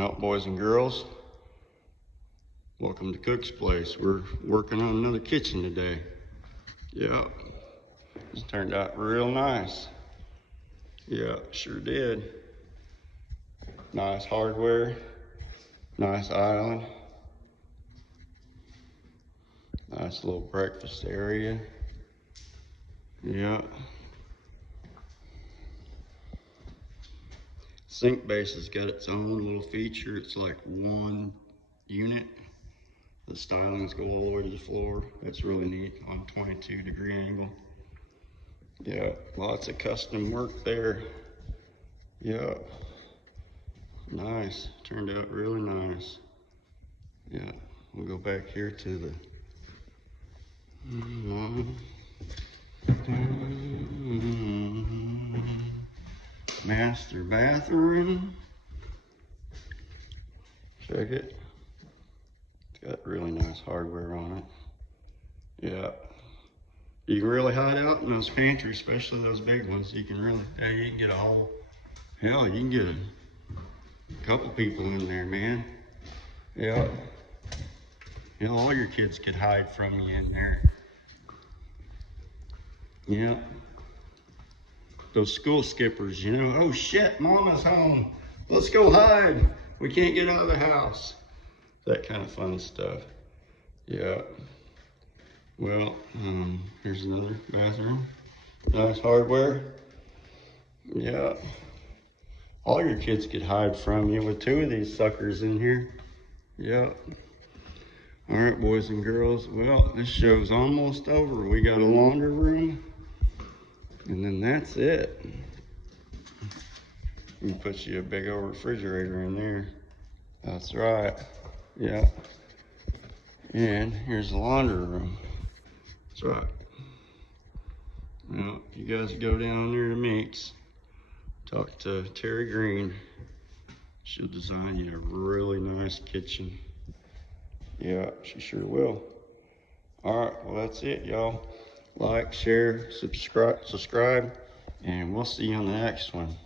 Well, boys and girls, welcome to Cook's Place. We're working on another kitchen today. Yeah, it's turned out real nice. Yeah, sure did. Nice hardware, nice island, nice little breakfast area. Yeah. Sink base has got its own little feature. It's like one unit. The stylings go all the way to the floor. That's really neat on 22-degree angle. Yeah, lots of custom work there. Yeah, nice. Turned out really nice. Yeah, we'll go back here to the master bathroom. Check it. It's got really nice hardware on it. Yeah. You can really hide out in those pantries, especially those big ones. You can really, yeah, you can get a whole, hell, you can get a couple people in there, man. Yeah. You know, all your kids could hide from you in there. Yeah. Those school skippers, you know, oh shit, mama's home. Let's go hide. We can't get out of the house. That kind of fun stuff. Yeah. Well, here's another bathroom. Nice hardware. Yeah. All your kids could hide from you with two of these suckers in here. Yeah. All right, boys and girls. Well, this show's almost over. We got a laundry room, and then that's it. We put you a big old refrigerator in there. That's right. Yeah. And here's the laundry room. That's right. Well, you guys go down there to Meeks. Talk to Terry Green. She'll design you a really nice kitchen. Yeah, she sure will. All right, well, that's it, y'all. Like, share, subscribe, and we'll see you on the next one.